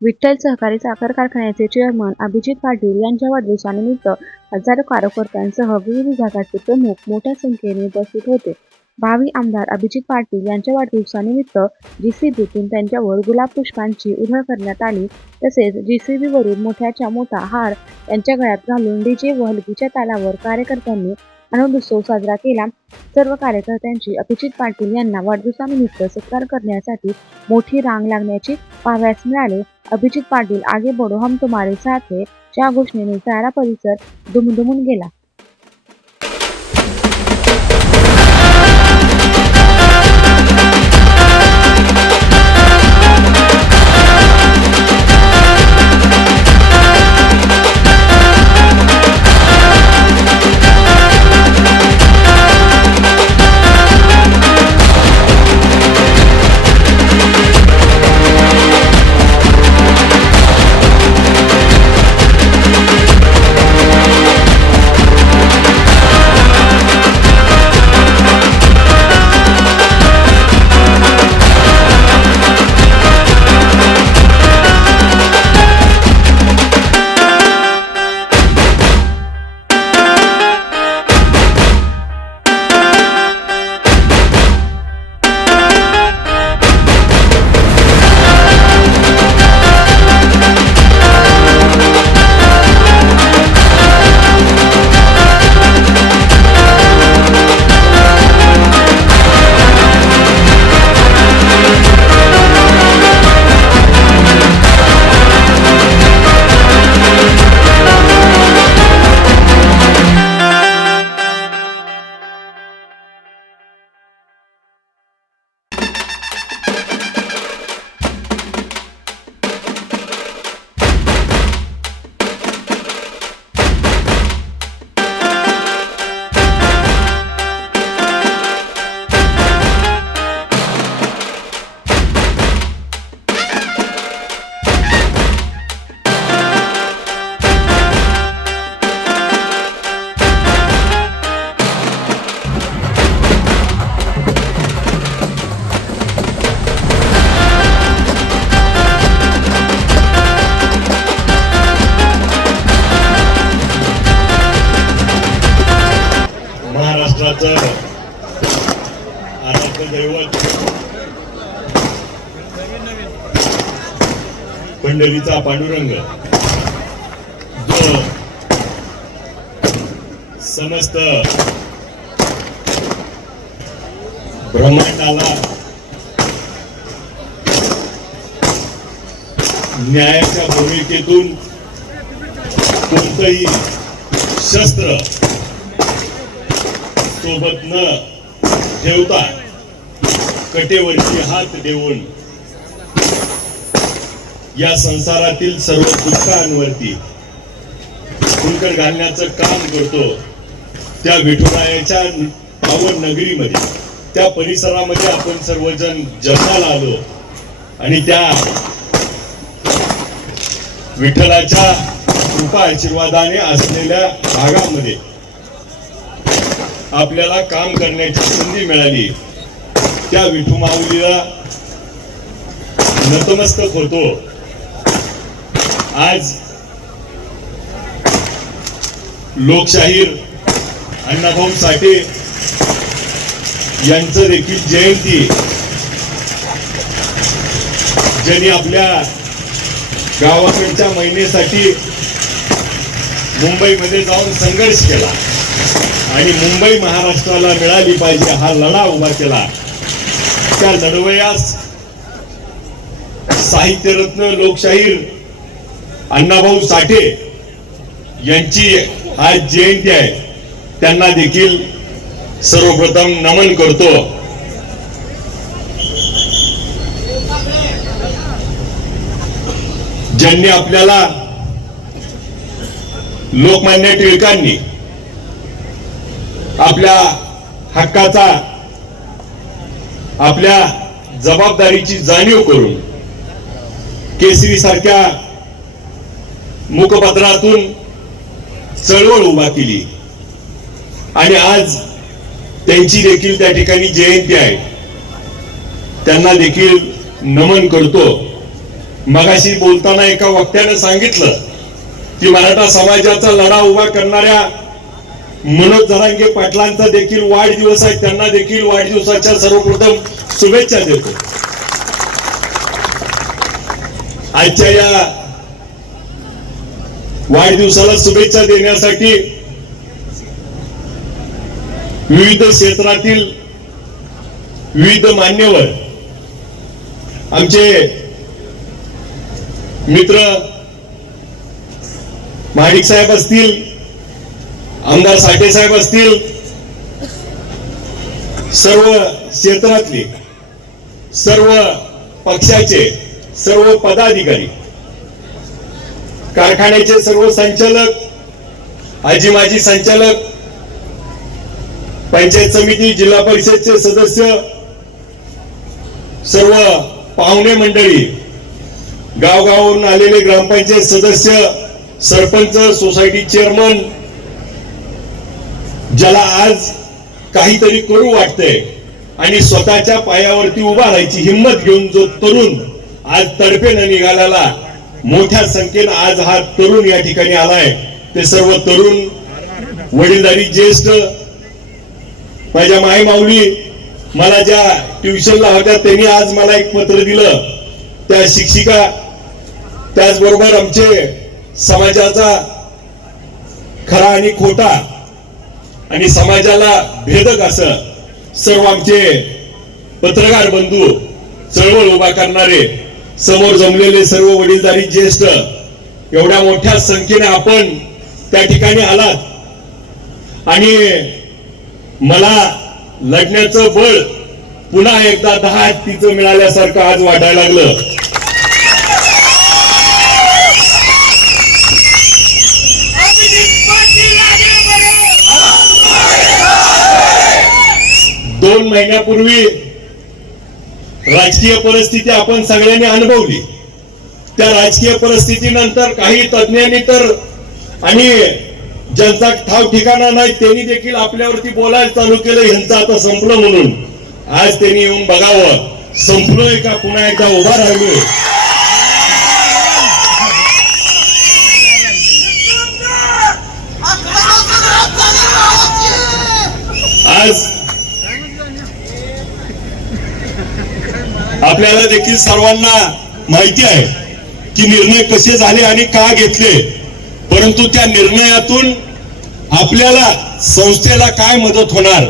विठ्ठल सहकारी साखर कारखान्याचे चेअरमन अभिजित पाटील यांच्या वाढदिवसानिमित्त हजारो कार्यकर्त्यांसह विविध विभागाचे प्रमुख मोठ्या संख्येने उपस्थित होते. भावी आमदार अभिजित पाटील यांच्या वाढदिवसानिमित्त जीसीबीतून त्यांच्यावर गुलाब पुष्पांची उधळ करण्यात आली. तसेच जीसीबी वरून मोठ्याच्या मोठा हार त्यांच्या गळ्यात घालून डीजे व हलगीच्या तालावर कार्यकर्त्यांनी आनंदोत्सव साजरा केला. सर्व कार्यकर्त्यांची अभिजित पाटील यांना वाढदिवसानिमित्त सत्कार करण्यासाठी मोठी रांग लागण्याची पाव्यास मिळाले. अभिजित पाटील आगे बढो हम तुम्हारे साथ है च्या घोषणेने सारा परिसर दुमदुमून गेला. पांडुरंग. जो समस्त ब्रह्मांडाला न्यायाच्या भूमिकेतून कोणतंही शस्त्र सोबत न ठेवता कटेवरची हात देऊन या संसारातील सर्व दुःखांवरती फुलकर घालण्याचं काम करतो. त्या विठुरायाच्या पावन नगरीमध्ये त्या परिसरामध्ये आपण सर्वजण जन्माला आलो. आणि त्या विठ्ठलाच्या कृपा आशीर्वादाने असलेल्या भागामध्ये आपल्याला काम करण्याची संधी मिळाली. त्या विठू माऊलीला नतमस्तक होतो. आज लोकशाहीर अण्णाभाऊ साठे यांचं देखील जयंती. ज्यांनी आपल्या गावाकडच्या महिनेसाठी मुंबईमध्ये जाऊन संघर्ष केला आणि मुंबई महाराष्ट्राला मिळाली पाहिजे हा लढा उभा केला. त्या लढवयास साहित्यरत्न लोकशाहीर अण्णाभाऊ साठे यांची आज जयंती आहे. त्यांना देखील सर्वप्रथम नमन करतो. ज्यांनी आपल्याला लोकमान्य टिळकांनी आपल्या हक्काचा आपल्या जबाबदारीची जाणीव करून केसरी सारख्या मुखपत्रातून चळवळ उभा केली. आणि आज त्यांची देखील त्या ठिकाणी जयंती आहे. त्यांना देखील नमन करतो. मगाशी बोलताना एका वक्त्याने सांगितलं की मराठा समाजाचा लढा उभा करणाऱ्या मनोज जरांगे पाटलांचा देखील वाढदिवस आहे. त्यांना देखील वाढदिवसाच्या सर्वप्रथम शुभेच्छा देतो. आजच्या या वाढदिवसाला शुभेच्छा देण्यासाठी विविध क्षेत्रातील विविध मान्यवर आमचे मित्र माणिक साहेब असतील आमदार साठे साहेब असतील सर्व क्षेत्रातले सर्व पक्षाचे सर्व पदाधिकारी कारखान्याचे सर्व संचालक आजी माजी संचालक पंचायत समिती जिल्हा परिषदचे सदस्य सर्व पाहुणे मंडळी गावगावून आलेले ग्रामपंचायत सदस्य सरपंच सोसायटी चेअरमन ज्याला आज काहीतरी करू वाटतंय आणि स्वतःच्या पायावरती उभा राहायची हिंमत घेऊन जो तरुण आज तडफेनं निघालेला मोठ्या संख्येनं आज हा तरुण या ठिकाणी आलाय. ते सर्व तरुण वडीलधारी ज्येष्ठ माझ्या माई माऊली मला ज्या ट्युशनला होत्या त्यांनी आज मला एक पत्र दिलं. त्या शिक्षिका त्याचबरोबर आमचे समाजाचा खरा आणि खोटा आणि समाजाला भेदक असं सर्व आमचे पत्रकार बंधू चळवळ उभा करणारे समोर जमलेले सर्व वडीलधारी ज्येष्ठ एवढ्या मोठ्या संख्येने आपण त्या ठिकाणी आलात. आणि मला लढण्याचं बळ पुन्हा एकदा दहा हत्तीचं मिळाल्यासारखं आज वाटायला लागलं. दोन महिन्यापूर्वी राजकीय परिस्थिती आपण सगळ्यांनी अनुभवली. त्या राजकीय परिस्थितीनंतर काही तज्ज्ञांनी तर आणि ज्यांचा ठाव ठिकाणा नाही त्यांनी देखील आपल्यावरती बोलायला चालू केलं. ह्यांचं आता संपलं म्हणून. आज त्यांनी येऊन बघावं. संपलोय का? पुन्हा एकदा उभा राहिलोय. आपल्याला देखील सर्वांना माहिती आहे की निर्णय कसे झाले आणि का घेतले. परंतु त्या निर्णयातून आपल्याला संस्थेला काय मदत होणार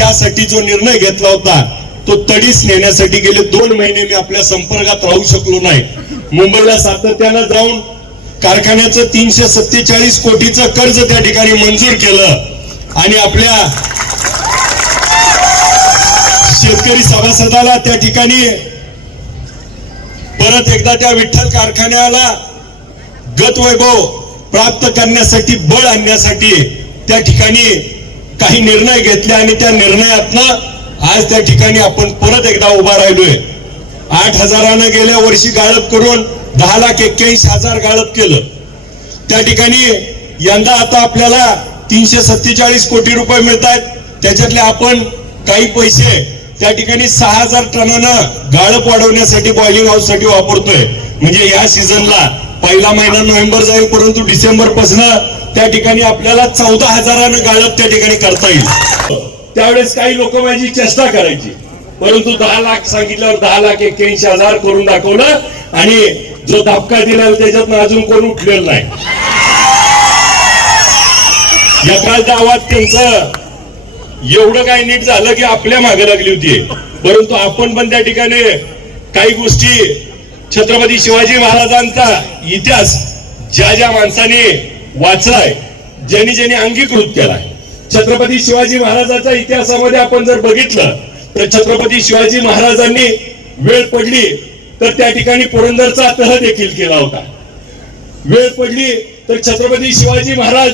यासाठी जो निर्णय घेतला होता तो तडीस नेण्यासाठी गेले दोन महिने मी आपल्या संपर्कात राहू शकलो नाही. मुंबईला सातत्यानं जाऊन कारखान्याचं तीनशे सत्तेचाळीस कोटीचं कर्ज त्या ठिकाणी मंजूर केलं आणि आपल्या शेतकरी सभासदाला त्या ठिकाणी परत एकदा त्या विठ्ठल कारखान्याला गत वैभव प्राप्त करण्यासाठी बळ आणण्यासाठी त्या ठिकाणी काही निर्णय घेतले आणि त्या निर्णयातनं आज त्या ठिकाणी आपण परत एकदा उभा राहिलोय. आठ हजारानं गेल्या वर्षी गाळप करून दहा लाख एक्क्याऐंशी हजार गाळप केलं. त्या ठिकाणी यंदा आता आपल्याला तीनशे सत्तेचाळीस कोटी रुपये मिळत आहेत त्याच्यातले आपण काही पैसे त्या ठिकाणी सहा हजार टनानं गाळप वाढवण्यासाठी बॉइलिंग हाऊससाठी वापरतोय. म्हणजे या सीझनला पहिला महिना नोव्हेंबर जाईल परंतु डिसेंबर पासन त्या ठिकाणी आपल्याला चौदा हजारानं गाळप त्या ठिकाणी करता येईल. त्यावेळेस काही लोक माझी चेष्टा करायची. परंतु दहा लाख सांगितल्यावर दहा लाख एक्क्याऐंशी हजार करून दाखवलं आणि जो धपका दिला त्याच्यात अजून कोण उठलेलं नाही. एका गावात त्यांचं एवढं काय नीट झालं की आपल्या मागे लागली होती. परंतु आपण पण त्या ठिकाणी काही गोष्टी छत्रपती शिवाजी महाराजांचा इतिहास ज्या ज्या माणसाने वाचलाय ज्यांनी ज्यांनी अंगीकृत केलाय छत्रपती शिवाजी महाराजांचा इतिहासामध्ये आपण जर बघितलं तर छत्रपती शिवाजी महाराजांनी वेळ पडली तर त्या ठिकाणी पुरंदरचा तह देखील केला होता. वेळ पडली तर छत्रपती शिवाजी महाराज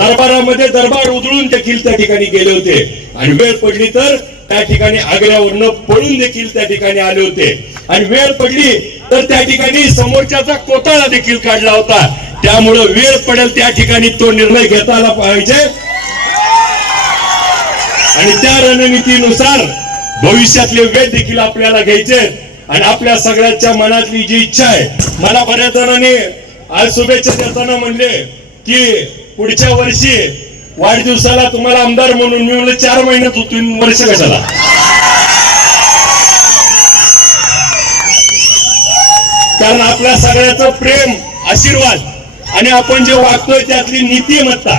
दरबारामध्ये दरबार उधळून देखील त्या ठिकाणी गेले होते. आणि वेळ पडली तर त्या ठिकाणी आग्र्यावरनं पळून देखील त्या ठिकाणी आले होते. आणि वेळ पडली तर त्या ठिकाणी समोरच्याचा कोताळा देखील काढला होता. त्यामुळं वेळ पडेल त्या ठिकाणी तो निर्णय घेता आला पाहिजे. आणि त्या रणनीतीनुसार भविष्यातले वेध देखील आपल्याला घ्यायचे. आणि आपल्या सगळ्यांच्या मनातली जी इच्छा आहे मला बऱ्याच जणांनी आज शुभेच्छा देताना म्हणले की पुढच्या वर्षी वाढदिवसाला तुम्हाला आमदार म्हणून मी म्हणलं चार महिन्यात होतो वर्ष कशाला? कारण आपल्या सगळ्याचं प्रेम आशीर्वाद आणि आपण जे वागतोय त्यातली नीतिमत्ता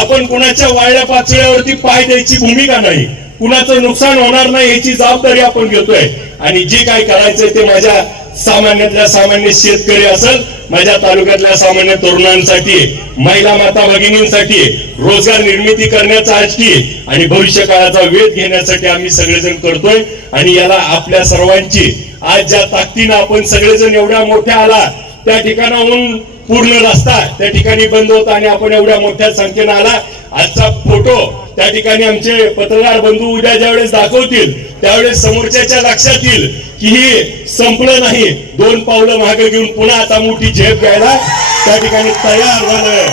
आपण कुणाच्या वाळल्या पाचळ्यावरती पाय द्यायची भूमिका नाही. कुणाचं नुकसान होणार नाही याची जबाबदारी आपण घेतोय. आणि जे काय करायचंय ते माझ्या सामान्यातल्या सामान्य शेतकरी असेल माझ्या तालुक्यातल्या सामान्य तरुणांसाठी महिला माता भगिनींसाठी रोजगार निर्मिती करण्यासाठी आणि भविष्य काळाचा वेध घेण्यासाठी आम्ही सगळेजण करतोय. आणि याला आपल्या सर्वांची आज ज्या ताकदीनं आपण सगळेजण एवढ्या मोठ्या आला त्या ठिकाणाहून पूर्ण रस्ता त्या ठिकाणी बंद होता आणि आपण एवढ्या मोठ्या संख्येनं आला. आजचा फोटो त्या ठिकाणी आमचे पत्रकार बंधू उद्या ज्यावेळेस दाखवतील त्यावेळेस समोरच्याच्या लक्षात येईल की ही संपलं नाही. दोन पावलं मागे घेऊन पुन्हा आता मोठी झेप घ्यायला त्या ठिकाणी तयार झालं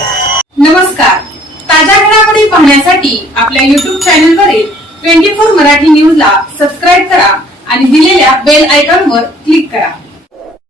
नमस्कार. ताज्या घडामोडी पाहण्यासाठी आपल्या युट्यूब चॅनलवरील ट्वेंटी फोर मराठी न्यूजला सबस्क्राईब करा आणि दिलेल्या बेल आयकॉनवर क्लिक करा.